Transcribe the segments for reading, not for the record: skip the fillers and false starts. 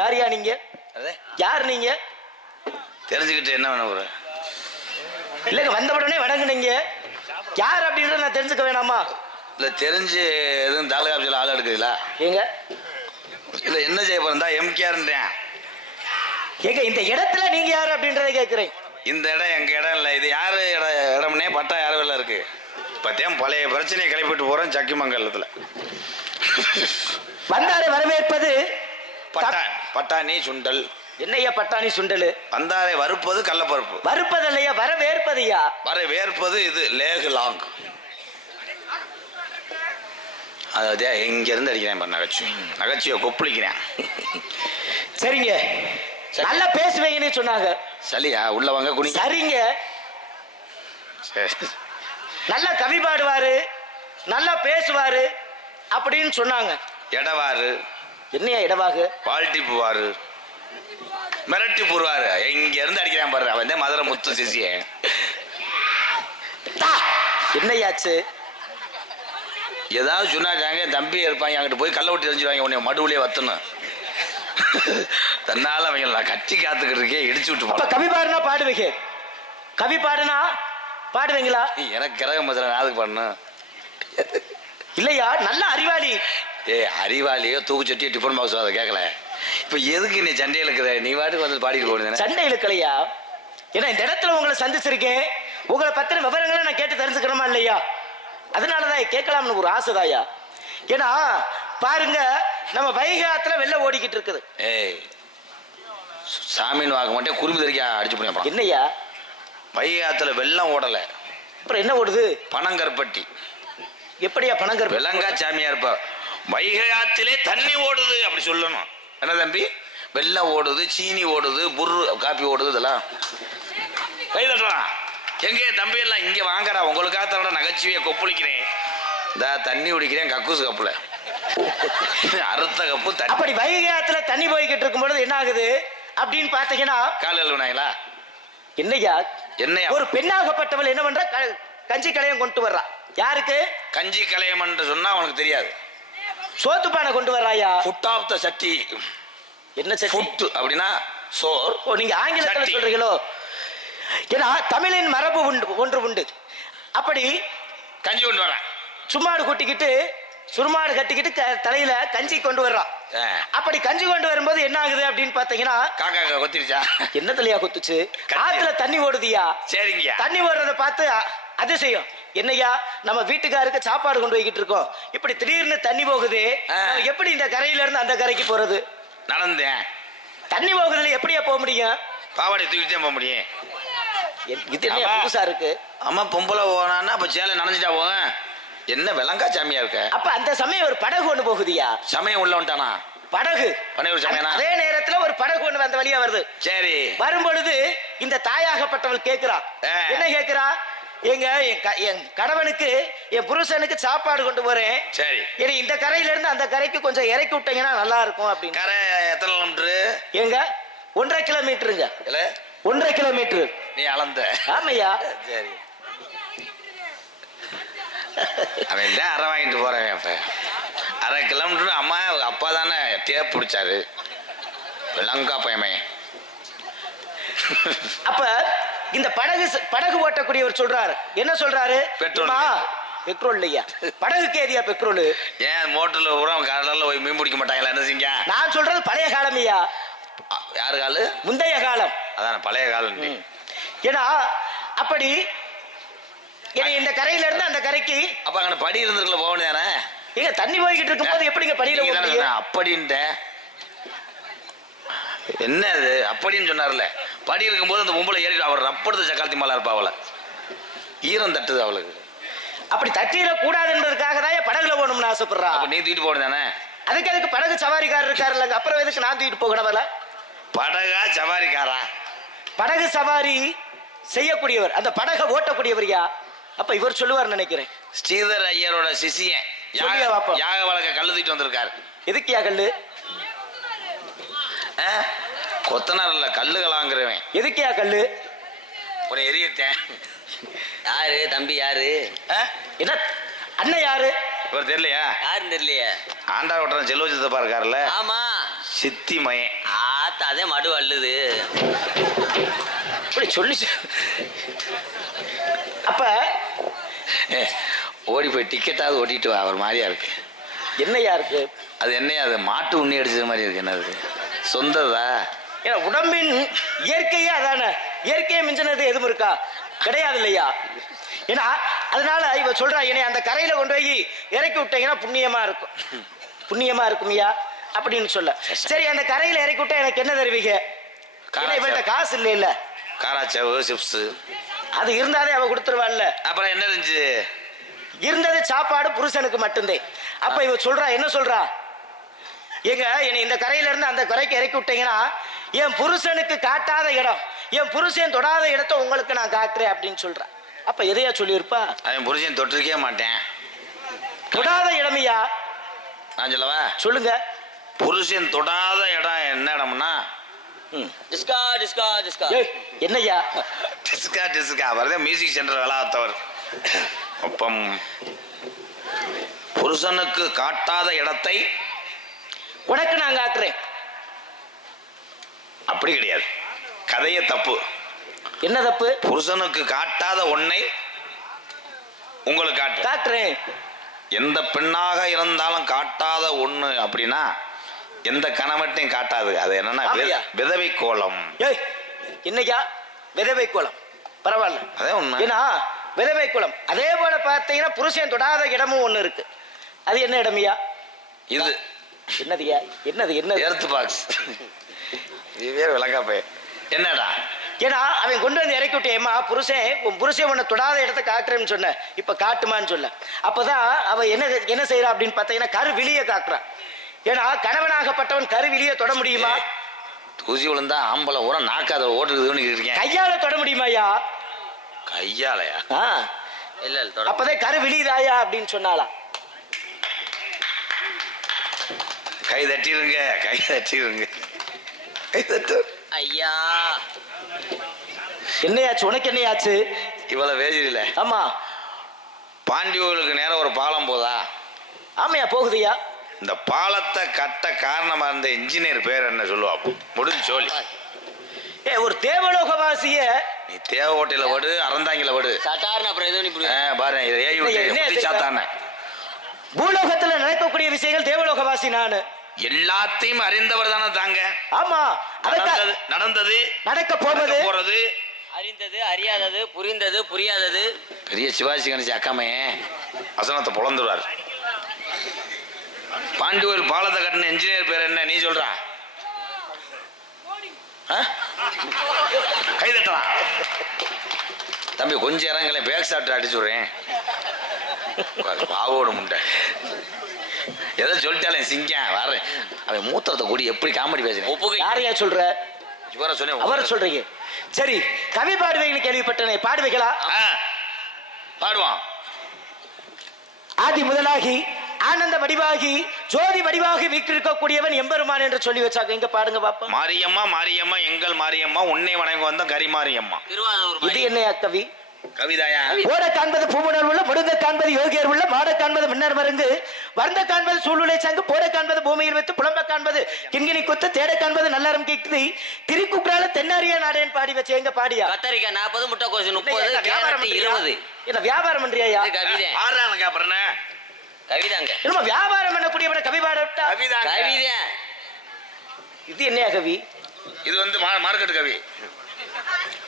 யாரியா நீங்க? யார் நீங்க? தெரிஞ்சுக்கிட்டு என்ன வேணும்? இல்லங்க, வந்த உடனே வணங்குனீங்க. யார் அப்படின்றத நான் தெரிஞ்சுக்க வேணாமா? இல்ல தெரிஞ்சு எதுவும் தாலுகா ஆஃபீஸில் ஆள் எடுக்கிறீங்களா? ஏங்க இல்ல என்ன செய்ய போறா எம்கேஆர்ன்றேன். ஏங்க இந்த இடத்துல நீங்க யாரு அப்படின்றத கேட்குறேன். இந்த இடம் எங்க இடம் இல்லை, இது யாரு இடம்னே பட்டா யாரு வேலை இருக்கு. பத்தியம் பழைய பிரச்சனையை கிளப்பிட்டு போறோம் சக்கிமங்கலத்துல. வந்தாரை வரவேற்பது பட்டாணி சுண்டல். என்னையா பட்டாணி சுண்டல்? வந்தாரை வறுப்பது கள்ளப்பருப்பு. வறுப்பது இல்லையா, வரவேற்பதையா? வரவேற்பது இது லேகு லாங். அதாவது இங்க இருந்து அடிக்கிறேன் நகைச்சுவை கொப்பளிக்கிறேன். சரிங்க, நல்லா பேசுவீங்கன்னு சொன்னாங்க. சரியா உள்ள வாங்க குனி. சரிங்க, நல்லா கவி பாடுவாரு, நல்லா பேசுவாரு அப்படின்னு சொன்னாங்க. எடவாரு என்னையா இடவாகு? பால்ட்டி பூவாரு, மிரட்டி பூர்வாரு. இங்க இருந்து அடிக்கிறேன் பாரு, அவன் தான் மதுரை முத்து சிசிய. என்னையாச்சு? ஏதாவது சொன்னாச்சாங்க தம்பி இருப்பாங்க, அங்கிட்டு போய் கள்ள ஊட்டி தெரிஞ்சுவாங்க, உன்னை மடுவுலேயே வத்தணும். தன்னால அவங்க கட்சி காத்துக்கிட்டு இருக்கே இடிச்சு விட்டு. கவி பாடுனா பாடுவீங்க? கவி பாடுனா பாடுவீங்களா? எனக்கு கிரகம் மதுரை அதுக்கு பாடணும் இல்லையா? நல்ல அறிவாளி. அறிவாளியோ தூக்கு சட்டியோ டிஃபன் பாக்ஸ் அதை கேட்கல. இப்ப எதுக்கு நீ சண்டை இழுக்கிற? நீ வாட்டுக்கு வந்து பாடிட்டு போடுங்க. சண்டை இழுக்கலையா? ஏன்னா இந்த இடத்துல உங்களை சந்திச்சிருக்கேன், உங்களை பத்தின விவரங்களை நான் கேட்டு தெரிஞ்சுக்கணுமா இல்லையா? அதனாலதான் கேட்கலாம்னு ஒரு ஆசைதாயா. ஏன்னா பாருங்க, நம்ம வைகை ஆத்துல வெள்ளம் ஓடிக்கிட்டு இருக்குது. சாமின்னு வாங்க மாட்டேன், குறும்பு தெரிக்க அடிச்சு போனேன். என்னையா வைகை ஆத்துல வெள்ளம் ஓடல, அப்புறம் என்ன ஓடுது? பனங்கற்பட்டி. எப்படியா பனங்கற்பட்டி? வெள்ளங்கா சாமியா இருப்ப. வைகை ஆத்திலே தண்ணி ஓடுது அப்படி சொல்லணும். என்ன தம்பி? வெள்ளம் ஓடுது, சீனி ஓடுது, புரு காப்பி ஓடுது, இதெல்லாம் கை தட்டலாம். எங்கே தம்பி எல்லாம் இங்க வாங்கடா, உங்களுக்காக தர நகைச்சுவையை கொப்பளிக்கிறேன். இந்த தண்ணி குடிக்கிறேன் கக்கூசு கப்புல, அறுத்த கப்பு தண்ணி. அப்படி வைகை ஆத்துல தண்ணி போய்கிட்டு இருக்கும் பொழுது என்ன ஆகுது அப்படின்னு பாத்தீங்கன்னா, காலையில் வினாங்களா என்னையா என்னையா ஒரு பெண்ணாகப்பட்டவள் என்ன பண்ற? கஞ்சி கலையம் கொண்டு வர்றா. யாருக்கு கஞ்சி கலையம் என்று சொன்னா அவனுக்கு தெரியாது. சோத்துப்பானை கொண்டு வர்றாயா? ஃபுட் ஆஃப் த சட்டி. என்ன சட்டி? ஃபுட் அப்படின்னா சோர். ஓ, நீங்க ஆங்கிலத்துல சொல்றீங்களோ? ஏன்னா தமிழின் மரபு ஒன்று உண்டு. அப்படி கஞ்சி கொண்டு வர்றான், சும்மாடு கூட்டிக்கிட்டு சுருமாடு கட்டிக்கிட்டு தலையில கஞ்சி கொண்டு வர்றான். அப்படி கஞ்சி கொண்டு வரும்போது என்ன ஆகுது அப்படின்னு பாத்தீங்கன்னா, காக்கா கொத்திருச்சா? என்னத்துலயா கொத்துச்சு? ஆத்துல தண்ணி ஓடுதியா? சரிங்கய்யா. தண்ணி ஓடுறத பார்த்து அதிசயம். என்னையா, நம்ம வீட்டுக்காருக்கு சாப்பாடு கொண்டு போய்கிட்டு இருக்கோம், இப்படி திடீர்னு தண்ணி போகுது, எப்படி இந்த கரையில இருந்து அந்த கரைக்கு போறது? நடந்தேன். தண்ணி போகுதுல எப்படியா போக முடியும்? பாவாடை தூக்கிட்டே போக முடியும். இது என்ன புதுசா இருக்கு? அம்மா பொம்பளை போனா அப்ப சேலை நனைஞ்சிட்டா போங்க. என்ன விலங்கா சாமியா இருக்க? அப்ப அந்த சமயம் ஒரு படகு ஒண்ணு போகுதியா? சமயம் உள்ள வந்துட்டானா? படகு அதே நேரத்துல ஒரு படகு ஒண்ணு அந்த வழியா வருது. சரி, வரும் பொழுது இந்த தாயாகப்பட்டவள் கேட்கிறா. என்ன கேட்கிறா? என் கணவனுக்கு, என் புருஷனுக்கு சாப்பாடு கொண்டு போறேன். சரி, இனி இந்த கரையில இருந்து அந்த கரைக்கு கொஞ்சம் இறக்கி விட்டீங்கன்னா நல்லா இருக்கும் அப்படின்னு. கரை எத்தனை கிலோமீட்டரு? எங்க 1.5 கிலோமீட்டருங்க. 1.5 கிலோமீட்டர் நீ அளந்த? ஆமையா. சரி, அவன் தான் அரை வாங்கிட்டு போறேன். இப்ப 1/2 கிலோமீட்டர். அம்மா அப்பா தானே டேப் பிடிச்சாரு, விலங்கா பயமே. அப்ப இந்த படகு ஓட்டக்கூடியவர் சொல்றாரு, என்ன சொல்றாரு? பெட்ரோல் இல்லையா, படகுக்கு ஏதியா பெட்ரோல்? ஏன் மோட்டர்ல கூட கடல்ல போய் மீன் பிடிக்க மாட்டாங்களா? என்ன செஞ்சா? நான் சொல்றது பழைய காலமையா. யாரு காலு? முந்தைய காலம். அதான் பழைய காலம். ஏன்னா அப்படி இந்த கரையில இருந்து அந்த கரைக்கு அப்ப அங்க படி இருந்திருக்கல போகணுதானே? ஏங்க தண்ணி போய்கிட்டு இருக்கும் போது எப்படிங்க படியில போக முடியும்? அப்படின்ட்ட என்ன அது அப்படின்னு சொன்னார்ல. படி இருக்கும்போது அந்த பொம்பளை ஏறிட்டு அவர் ரப்படுத்து சக்காலத்தி மேல இருப்பா, அவளை ஈரம் தட்டுது அவளுக்கு. அப்படி தட்டிட கூடாதுன்றதுக்காக தான் படகுல போகணும்னு ஆசைப்படுறா. நீ தூக்கிட்டு போகணும் தானே? அதுக்கு படகு சவாரிக்காரர் இருக்காரு இல்லங்க, அப்புறம் எதுக்கு நான் தூக்கிட்டு போகணும்? படகா சவாரிக்காரா? படகு சவாரி செய்யக்கூடியவர், அந்த படகை ஓட்டக்கூடியவரியா. அப்ப இவர் சொல்லுவார் நினைக்கிறேன். ஸ்ரீதர் ஐயரோட சிசியன் யாக வழக்க கல்லு தூக்கிட்டு வந்திருக்காரு. எதுக்கியா கல்லு? கொத்தனார் இல்ல, கல்லுகளாங்கிறவன். எதுக்கியா கல்லு? ஒரு எரியத்தேன். யாரு தம்பி? யாரு? என்ன அண்ணன் யாரு? இவர் தெரியலையா? யாருன்னு தெரியலையா? ஆண்டா ஓட்டுற செல்வஜித்தப்பா இருக்காருல்ல. ஆமா. சித்தி மயன். ஆத்தா அதே மடு அள்ளுது. இப்படி சொல்லி அப்ப ஓடி போய் டிக்கெட்டாவது ஓட்டிட்டு வா, அவர் மாதிரியா இருக்கு. என்னையா இருக்கு அது என்னையா, அது மாட்டு உண்ணி அடிச்சது மாதிரி இருக்கு. என்ன இருக்கு சொந்ததா? ஏன்னா உடம்பின் இயற்கையே அதானே. இயற்கையை மிஞ்சினது எதுவும் இருக்கா? கிடையாது இல்லையா? ஏன்னா அதனால இவ சொல்றா, என்னை அந்த கரையில கொண்டு போய் இறக்கி விட்டீங்கன்னா புண்ணியமா இருக்கும், புண்ணியமா இருக்கும்யா அப்படின்னு சொல்ல. சரி, அந்த கரையில இறக்கி விட்டா எனக்கு என்ன தருவீங்க? இவள்கிட்ட காசு இல்லை இல்ல. காராச்சாவு சிப்ஸ் அது இருந்தாலே அவ கொடுத்துருவாள்ல. அப்புறம் என்ன இருந்துச்சு? இருந்தது சாப்பாடு புருஷனுக்கு மட்டும்தான். அப்ப இவ சொல்றா, என்ன சொல்றா, ஏங்க என்னை இந்த கரையில இருந்து அந்த கரைக்கு இறக்கி விட்டீங்கன்னா என் புருஷனுக்கு காட்டாத இடம், என் புருஷன் தொடாத இடத்த உங்களுக்கு நான் காட்டுறேன் அப்படின்னு சொல்றா. அப்ப எதையா சொல்லியிருப்பா? அவன் புருஷன் தொட்டிருக்கே மாட்டேன். தொடாத இடமையா? நான் சொல்லவா? சொல்லுங்க. புருஷன் தொடாத இடம் என்ன இடம்னா டிஸ்கா டிஸ்கா டிஸ்கா. என்னய்யா டிஸ்கா? டிஸ்கா அவர்தே மியூசிக் சென்டர் வேளாத்தவர். அப்பம் புருஷனுக்கு காட்டாத இடத்தை உனக்கு நான் காட்டுறேன். அப்படி கிடையாது, கதைய தப்பு. என்ன தப்பு? புருஷனுக்கு காட்டாத ஒன்னை உங்களுக்கு காட்டுறேன். எந்த பெண்ணாக இருந்தாலும் காட்டாத ஒண்ணு அப்படின்னா எந்த கணவட்டையும் காட்டாது. அது என்னன்னா விதவை கோலம். என்னையா விதவை கோலம்? பரவாயில்ல, அதே ஒண்ணு. ஏன்னா விதவை கோலம். அதே போல பார்த்தீங்கன்னா புருஷன் தொடாத இடமும் ஒண்ணு இருக்கு. அது என்ன இடமையா? இது என்னதுயா? என்னது? என்ன எர்த் பாக்ஸ்? இது வேற விளக்காப்பே. என்னடா? ஏன்னா அவன் கொண்டு வந்து இறக்கி விட்டேம்மா, உன் புருஷன் உன்னை தொடாத இடத்த காட்டுறேன்னு சொன்ன, இப்ப காட்டுமான்னு சொல்ல. அப்பதான் அவ என்ன செய்யறா அப்படின்னு பார்த்தீங்கன்னா கருவிழிய காக்குறான். ஏன்னா கணவனாகப்பட்டவன் கருவிழிய தொட முடியுமா? தூசி விழுந்தா ஆம்பளை உரம் நாக்காத ஓட்டுறதுன்னு இருக்கேன். கையால தொட முடியுமாயா? கையாலையா? இல்ல அப்பதான் கருவிழிதாயா அப்படின்னு சொன்னாலா. கை தட்டிருங்க, கை தட்டிருங்க, கை தட்டு. ஐயா என்னையாச்சு? உனக்கு என்னையாச்சு? இவ்வளவு வேஜில. ஆமா, பாண்டியோலுக்கு நேரம் ஒரு பாலம் போதா? ஆமையா போகுதுயா. இந்த பாலத்தை கட்ட காரணமா இருந்த இன்ஜினியர் பேர் என்ன சொல்லுவா? முடிஞ்சு சொல்லி. ஒரு தேவலோகவாசிய நீ தேவ ஓட்டையில வடு, அறந்தாங்கில வடு. சட்டார்னு அப்புறம் எதுவும் பாரு, இதை சாத்தான பூலோகத்துல நடக்கக்கூடிய விஷயங்கள் தேவலோகவாசி நானு. எல்லாத்தையும் அறிந்தவர் தானே தாங்க. ஆமா, நடந்தது, நடக்க போறது, அறிந்தது, அறியாதது, புரிந்தது, புரியாதது. பெரிய சிவாஜி கணேசி அக்காமே வசனத்தை புலந்துடுவார். பாண்டியூர் பாலத்தை கட்டின இன்ஜினியர் பேர் என்ன நீ சொல்றா? கை தட்டலாம் தம்பி, கொஞ்சம் இறங்கல, பேக் ஷாட் அடிச்சுடுறேன். பாவோட முண்டை எதை சொல்லிட்டாலே சிங்கம் வர. அவன் மூத்திரத்தை கூடி எப்படி காமெடி பேசுறேன். யாரையா சொல்ற? இவரை சொன்னேன். அவரை சொல்றீங்க. சரி, கவி பாடுவீங்கன்னு கேள்விப்பட்டனே, பாடுவீங்களா? பாடுவான். ஆதி முதலாகி ஆனந்த வடிவாகி ஜோதி வடிவாகி வீற்றிருக்கக்கூடியவன் எம்பெருமான் என்று சொல்லி வச்சாங்க. இங்க பாடுங்க பாப்பா. மாரியம்மா மாரியம்மா எங்கள் மாரியம்மா உன்னை வணங்கி வந்த கரி மாரியம்மா. இது என்னையா கவி? கவிதாயா? ஓட காண்பது பூமுனர் உள்ள, முடுங்க காண்பது யோகியர் உள்ள, மாட காண்பது மின்னர் மருங்கு, வர்ந்த காண்பது சூழ்நிலை சங்கு, போட காண்பது பூமியில் வைத்து, புலம்ப காண்பது கிண்கிணி குத்து, தேட காண்பது நல்லறம் கேக்குது, திரிக்குற்றால தென்னாரியா நாடேன்னு பாடி வச்சு. எங்க பாடியா? கத்தரிக்காய் 40, முட்டைக்கோசு 30, கேரட் 20. என்ன வியாபாரம் பண்றியா? கவிதை. ஆறானுங்க அப்புறம் கவிதாங்க. என்னமா வியாபாரம் பண்ணக்கூடியவன கவி பாடட்டா? கவிதை. இது என்னையா கவி? இது வந்து மார்க்கெட் கவி.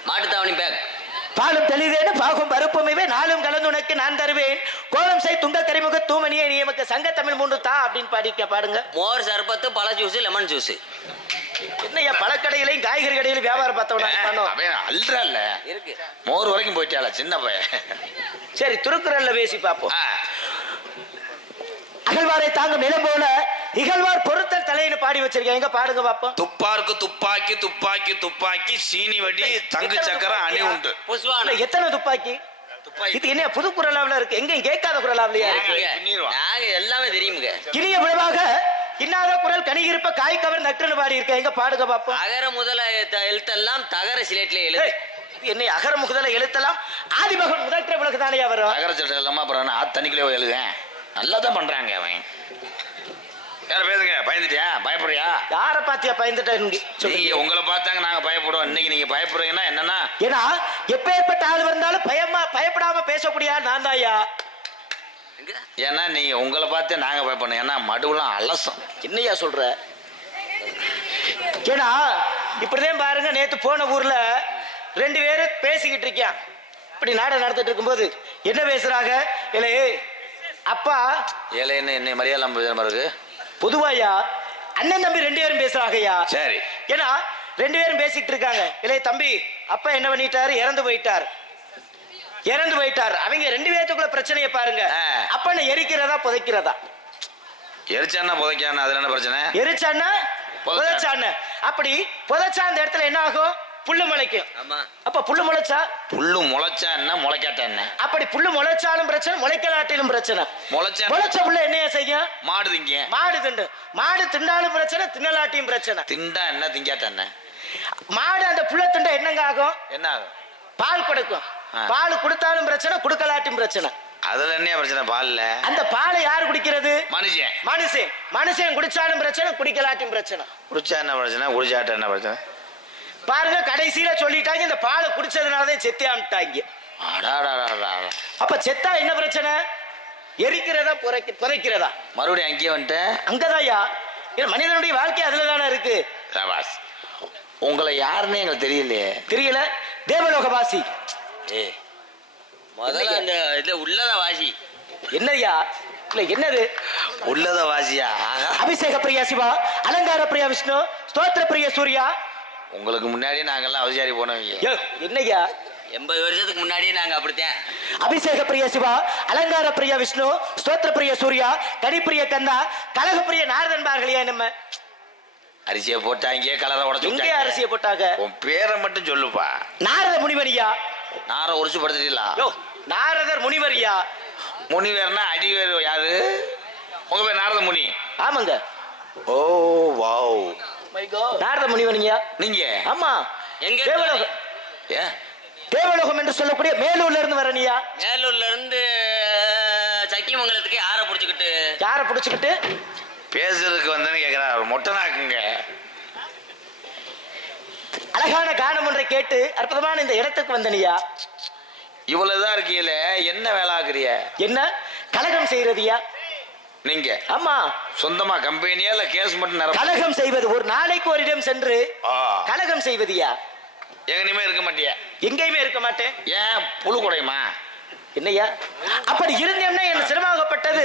மாட்டுத்தாவணி பேக். பாலும் தெளிதேன்னு பாகும் பருப்புமைவே நாளும் கலந்து உனக்கு நான் தருவேன், கோலம் செய் துங்க கரிமுக தூமணியே நீ எமக்கு சங்க தமிழ் 3 தா அப்படின்னு பாடுங்க. மோர் சர்பத்து, பழ ஜூஸ், லெமன் ஜூஸ். என்னையா பழக்கடையிலையும் காய்கறி கடையிலும் வியாபாரம் பார்த்தவன அல்றல்ல இருக்கு. மோர் வரைக்கும் போயிட்டால சின்ன பையன். சரி, திருக்குறள்ல பேசி பார்ப்போம். அகழ்வாரை தாங்கும் நிலம் போல இகழ்வார் பொருத்தல் தலைன்னு பாடி வச்சிருக்கேன். எங்க பாடுங்க பாப்போம். துப்பாருக்கு துப்பாக்கி துப்பாக்கி துப்பாக்கி சீனி வடி தங்கு சக்கரம் அணி உண்டு. எத்தனை துப்பாக்கி? இது என்ன புது குரலாவில இருக்கு? எங்கேயும் கேட்காத குரலாவிலையா இருக்கு? எல்லாமே தெரியுங்க. கிணிய விளைவாக இன்னாத குரல் கனிகிருப்ப காய் கவர் நட்டுன்னு பாடி இருக்கேன். எங்க பாடுங்க பாப்போம். அகர முதல எழுத்தெல்லாம் தகர சிலேட்ல எழுது. என்ன அகர முதல எழுத்தெல்லாம் ஆதிமகன் முதற்ற விளக்கு தானே வரும். அகர சட்டம் இல்லாம அப்புறம் தண்ணிக்குள்ளே எழுதுவேன். நல்லா தான் பண்றாங்க அவன். யார பேசுங்க, பயந்துட்டியா, பயப்படுறியா? யார பாத்தியா பயந்துட்டேன் நீங்க உங்களை பார்த்தாங்க நாங்க பயப்படுவோம். இன்னைக்கு நீங்க பயப்படுறீங்கன்னா என்னன்னா, ஏன்னா எப்பேற்பட்ட ஆள் வந்தாலும் பயப்படாம பேசக்கூடிய ஆள் நான் தான்யா. ஏன்னா நீங்க உங்களை பார்த்தே நாங்க பயப்படணும். ஏன்னா மடுவெல்லாம் அலசம். என்னையா சொல்ற? ஏன்னா இப்படிதான் பாருங்க, நேத்து போன ஊர்ல 2 பேரு பேசிக்கிட்டு இருக்கான். இப்படி நாடகம் நடத்திட்டு இருக்கும்போது என்ன பேசுறாங்க, இல்ல அப்பா ஏழைன்னு என்னை மரியாதை இருக்கு. பொதுவாயா அண்ணன் தம்பி 2 பேரும் பேசுறாங்கய்யா. சரி. ஏன்னா 2 பேரும் பேசிட்டு இருக்காங்க. இல்லையே தம்பி, அப்பா என்ன பண்ணிட்டாரு, இறந்து போயிட்டார். அவங்க 2 பேத்துக்குள்ள பிரச்சனையை பாருங்க. அப்பனை எரிக்கிறதா புதைக்கிறதா? எரிச்சான்னா புதைக்கான, அதுல என்ன பிரச்சனை? எரிச்சான்னா புதைச்சான்னு. அப்படி புதைச்சா அந்த இடத்துல என்ன ஆகும்? புல்லு முளைக்கும். அப்ப புல்லு முளைச்சா என்ன, முளைக்காட்டா என்ன? அப்படி புல்லு முளைச்சாலும் பிரச்சனை, முளைக்கலாட்டிலும் பிரச்சனை. முளைச்ச புல்ல என்னைய செய்யும்? மாடு திண்டு. மாடு திண்டாலும் பிரச்சனை, தின்னலாட்டியும் பிரச்சனை. திண்டா என்ன, திங்காட்ட என்ன? மாடு அந்த புல்ல திண்ட என்னங்க ஆகும்? என்ன ஆகும்? பால் கொடுக்கும். பால் கொடுத்தாலும் பிரச்சனை, குடுக்கலாட்டியும் பிரச்சனை. அதுல என்ன பிரச்சனை? பால்ல அந்த பாலை யாரு குடிக்கிறது? மனுஷன் குடிச்சாலும் பிரச்சனை, குடிக்கலாட்டியும் பிரச்சனை. குடிச்சா என்ன பிரச்சனை, குடிச்சாட்ட என்ன பிரச்சனை? பாருங்க, கடைசியில சொல்லிட்டாங்க இந்த பாலை குடிச்சதுனாலதான் செத்தியாமிட்டாங்க. அப்ப செத்தா என்ன பிரச்சனை? எரிக்கிறதா புதைக்கிறதா? மறுபடியும் அங்கேயே வந்துட்டேன். அங்கதான்யா மனிதனுடைய வாழ்க்கை அதுலதானே இருக்கு. உங்களை யாருன்னு எங்களுக்கு தெரியல. தேவலோகவாசி. முதல்ல அந்த இதுல உள்ளத வாசி. என்னய்யா? இல்ல என்னது உள்ளத வாசியா? அபிஷேக பிரியா சிவா, அலங்கார பிரியா விஷ்ணு, ஸ்தோத்திர பிரியா சூர்யா. உங்களுக்கு முன்னாடியே நாங்கெல்லாம் அவசாரி போனவங்க. என்னய்யா? 80 வருஷத்துக்கு முன்னாடியே நாங்க அப்படித்தான். அபிஷேக பிரியா சிவா, அலங்கார பிரியா விஷ்ணு, ஸ்தோத்திர பிரியா சூர்யா, கடிப்பிரிய கந்தா, கலக பிரிய நாரதன்பார்களையா? நம்ம அரிசியை போட்டாங்க, கலரை உடச்சு. எங்கே அரிசியை போட்டாங்க? உன் பேரை மட்டும் சொல்லுப்பா. நாரத முனிவரியா? நார உரிச்சு படுத்துட்டீங்களா? நாரதர் முனிவரியா? முனிவர்னா அடிவேர் யாரு? உங்க பேர் நாரத முனி? ஆமாங்க. Oh wow, my God. Narada முனிவனியா நீங்க? ஆமா. எங்க? தேவலோகம். தேவலோகம் என்று சொல்லக்கூடிய மேலூர்ல இருந்து வரணியா? மேலூர்ல இருந்து சக்கிமங்கலத்துக்கு யார புடிச்சுக்கிட்டு பேசுறதுக்கு வந்தேன்னு கேக்குறாரு. மொட்டை நாக்குங்க. அழகான கானம் ஒன்றை கேட்டு அற்புதமான இந்த இடத்துக்கு வந்தனியா. இவ்வளவுதான் இருக்கீல, என்ன வேலை ஆகுறிய? என்ன கலகம் செய்யறதியா நீங்க? ஆமா. சொந்தமா கம்பெனியா இல்ல கேஸ் மட்டும்? கலகம் செய்வது, ஒரு நாளைக்கு ஒரு இடம் சென்று கலகம் செய்வதியா? எங்கேயுமே இருக்க மாட்டியா? எங்கேயுமே இருக்க மாட்டேன். ஏன் புழு குடையுமா? என்னையா? அப்படி இருந்தேன்னா என்ன சிரமமாகப்பட்டது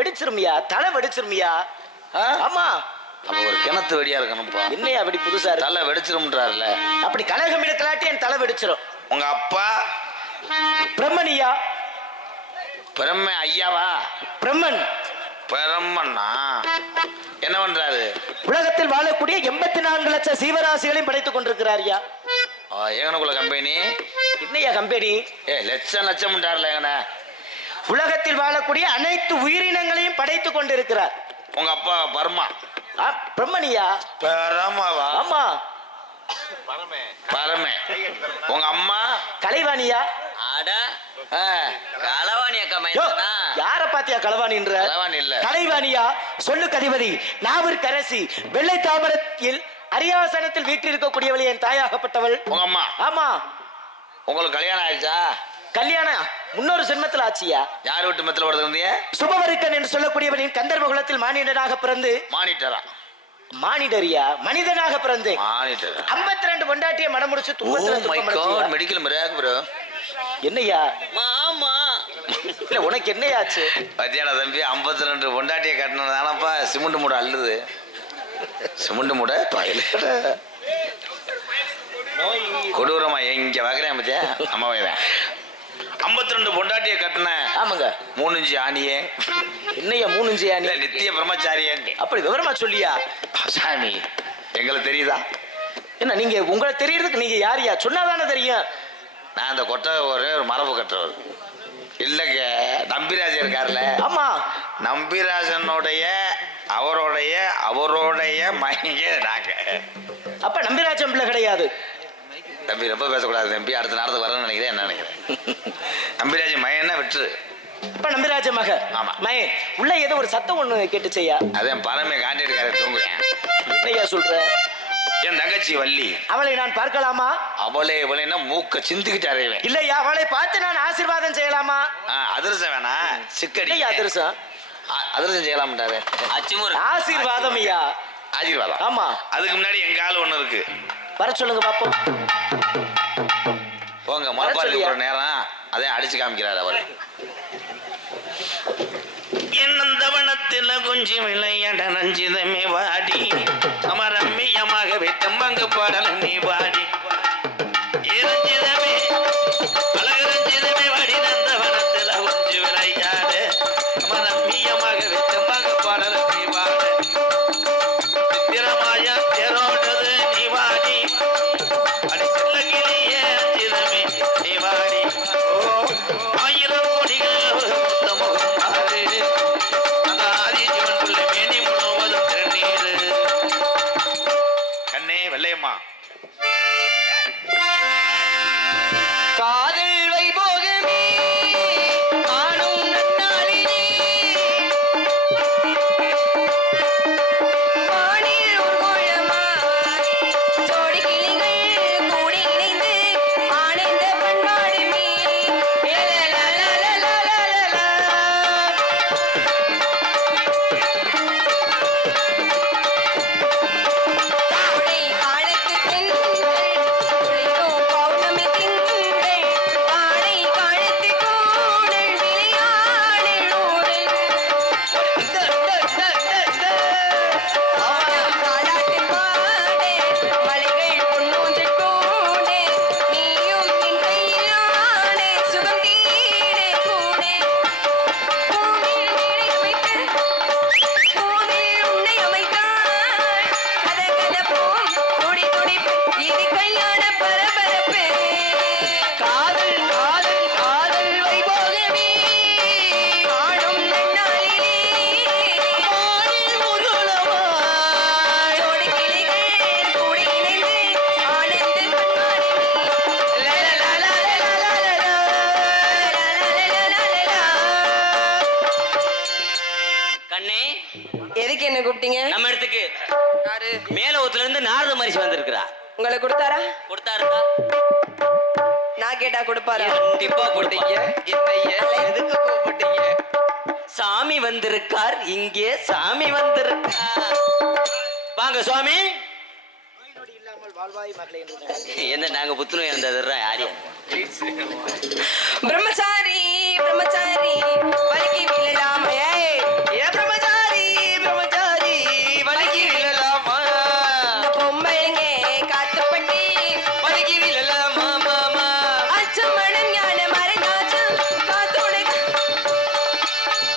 வெடிச்சிருமியா, தலை வெடிச்சிருமியா? ஆமா. அப்ப ஒரு கிணத்து வெடியா இருக்கணும்ப்பா. என்னையா வெடி புதுசா இருக்கு? தலை வெடிச்சிரும்ன்றாருல. அப்படி கலகம் எடுக்கலாட்டி என் தலை வெடிச்சிரும். உங்க அப்பா பிரம்மனியா? பிரம்ம ஐயாவா? பிரம்மன்னா என்ன பண்றாரு? உலகத்தில் வாழக்கூடிய 84 லட்சம் சீவராசிகளையும் படைத்துக் கொண்டிருக்கிறாரியா. ஏகனக்குள்ள கம்பெனி. என்னையா கம்பெனி? லட்சம் உலகத்தில் வாழக்கூடிய அனைத்து உயிரினங்களையும் படைத்துக் கொண்டிருக்கிறார். உங்க அப்பா பர்மா? பிரம்மனியா? பரமாவா? ஆமா. பரமே. உங்க அம்மா கலைவாணியா? யார பாத்தியா களவாணின்ற? களவாணி இல்ல, கலைவாணியா? சொல்லு கதிபதி நாவிற்கரசி, வெள்ளை தாமரத்தில் அரியாசனத்தில் வீட்டில் என் தாயாகப்பட்டவள் உங்க அம்மா. ஆமா. உங்களுக்கு கல்யாணம் ஆயிடுச்சா? கல்யாணம் முன்னொரு ஜென்மத்தில் ஆச்சியா. யார் வீட்டு மத்தில வருது? சுபவருக்கன் என்று சொல்லக்கூடியவனின் கந்தர்வ குலத்தில் மானிடனாக பிறந்து. மானிடரியா? மனிதனாக பிறந்து 52 பொண்டாட்டிய மனம் முடிச்சு மெடிக்கல் மிராக் ப்ரோ. என்னையா? மாமா இல்ல உனக்கு என்னையாச்சு? பத்தியாடா தம்பி, 52 பொண்டாட்டிய கட்டினதானப்பா சிமெண்ட் மூட அள்ளுது. சிமெண்ட் மூட கொடூரமா எங்க வகையா பத்தியா? அம்மா வயதான் 52 பொண்டாட்டிய கட்டின. ஆமாங்க. 3 இன்ச்சு ஆணியே. என்னையா 3 இன்ச்சு ஆணி? நித்திய பிரம்மச்சாரியே. அப்படி விவரமா சொல்லியா? சாமி எங்களுக்கு தெரியுதா? என்ன நீங்க உங்களுக்கு தெரியறதுக்கு நீங்க யாரியா? சொன்னாதானே தெரியும். நான் அந்த கொட்டை ஒரு மரபு கட்டுறவர் இல்லங்க. நம்பிராஜன் இருக்காருல்ல? ஆமா. நம்பிராஜனுடைய அவருடைய மகங்க நாங்க. அப்ப நம்பிராஜன் பிள்ளை கிடையாது. தம்பி ரொம்ப பேசக்கூடாது தம்பி, அடுத்த நேரத்துக்கு வரணும்னு நினைக்கிறேன். என்ன நினைக்கிறேன்? நம்பிராஜன் மகன் விட்டுரு. இப்ப நம்பிராஜ மக ஆமா. மயே உள்ள ஏதோ ஒரு சத்தம் ஒண்ணு கேட்டுச்சையா. அதான் பரமே காண்டிருக்காரு தூங்குறேன். என்னையா சொல்ற? என் தங்கச்சி வள்ளி. அவளை நான் பார்க்கலாமா? அவளே இவளைன்னா மூக்க சிந்துக்கிட்டு அறைவேன். இல்லையா அவளை பார்த்து நான் ஆசீர்வாதம் செய்யலாமா? அதிரசம் வேணா சிக்கடி. இல்லையா அதிரசம்? அதிரசம் செய்யலாம்டாரு. அச்சுமுறு ஆசீர்வாதம் ஐயா. ஆசீர்வாதம். ஆமா. அதுக்கு முன்னாடி எங்க ஆள் ஒண்ணு இருக்கு. வர சொல்லுங்க பாப்போம். போங்க மறுபாடு ஒரு நேரம் அதே அடிச்சு காமிக்கிறார் அவர். என்னந்தவனத்தில் கொஞ்சம் விளையாட நஞ்சிதமே வாடி அமரம்மியமாகவே தம்பங்க பாடல நீ வாடி ஏரஞ்சிதமே அழகரஞ்சிதமே வாடி நந்தவனத்தில் கொஞ்சம் விளையாட அமரம்மியமாகவே தம்பங்க பாடல நீ வாட சித்திரமாயா தேரோட்டது நீ வாடி அடி செல்ல கிளியே அஞ்சிதமே நீ வாடி ஆயிரம் கோடிகள் முத்தமுகம் மாறு அந்த ஆதி ஜீவனுக்குள்ள மேனி முழுவதும் திருநீரு. கண்ணே வெள்ளையம்மா காதல் வைபோகமே ஆணும் நன்னாளிலே வானில் ஒரு கோலமாய் ஜோடி கிளிகள் கூடி இணைந்து ஆனந்த பண்பாடுமே. கோடை காலத்து தென்றல் குளிக்கும் பௌர்ணமி திங்கள் வாடை காலத்து கூடல் விளையாடல் ஊடல் ஆடம் தாலாட்டு பாட மலைகள் பொன்னூஞ்சல் கூட நீயும் என் கையில் ஆட சுகம் தீர கூட பூவில் நீரை வைத்து பூவில் உன்னை அமைத்தாள் கதகதப்போம் துடி துடிப்பு இது கல்யாண பரபரப்பு. காதல் காதல் காதல் வைபோகமே ஆடும் நன்னாளிலே வானில் முருளமாய் ஜோடி கிளிகள் கூடி இணைந்து ஆனந்த பண்பாடுமே. கண்ணே எதுக்கு என்ன கூப்பிட்டீங்க? நம்ம இடத்துக்கு யாரு மேல ஊத்துல இருந்து நாரத மரிசி வந்திருக்கிறா. உங்களை கொடுத்தாரா? கொடுத்தாருக்கா? நான் கேட்டா கொடுப்பாரா? கண்டிப்பா கொடுத்தீங்க. எதுக்கு கூப்பிட்டீங்க? சாமி வந்திருக்கார், இங்கே சாமி வந்திருக்கார். வாங்க சுவாமி. என்ன நாங்க புத்துநோய் வந்ததுறோம் யாரு? பிரம்மச்சாரி பிரம்மச்சாரி வலிக்கு விழலாமா? ஏ பிரம்மச்சாரி பிரம்மச்சாரி வலிக்கு விழலாமா? இந்த பொம்பளைங்க காத்துப்பட்டி வலிக்கு விழலாமா மாமா? அச்சம் மடம் ஞான மரதாச்சம் காத்தோடு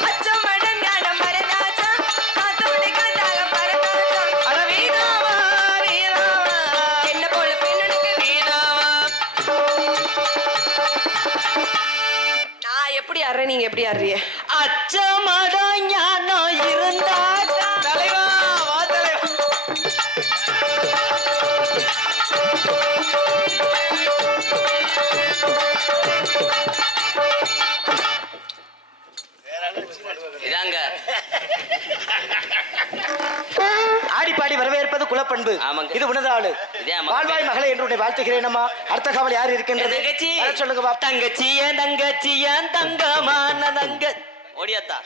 அச்சம் மடம் ஞான மரதாச்சம் காத்தோடு காத்தாக பரதாச்சம் அட வீணாவா வீணாவா என்ன போல பெண்ணுக்கு வீணாவா. நான் எப்படி ஆடுறேன், நீங்க எப்படி ஆடுறீங்க? அச்சமடம் ஞானம் இருந்தா தலைவா வா தலைவா. இதாங்க ஆடி பாடி வரவேற்பது குலப்பண்பு. ஆமாங்க. இது உனது ஆளு. இதே ஆமாங்க. வாழ்வாய் மகளே என்று உன்னை வாழ்த்துகிறேன் அம்மா. அடுத்த காவல் யார் இருக்கின்றது? தங்கச்சி வர சொல்லுங்க பாப்பா. தங்கச்சி ஏன் தங்கச்சி ஏன் தங்கமான தங்க ஓடியாத்தா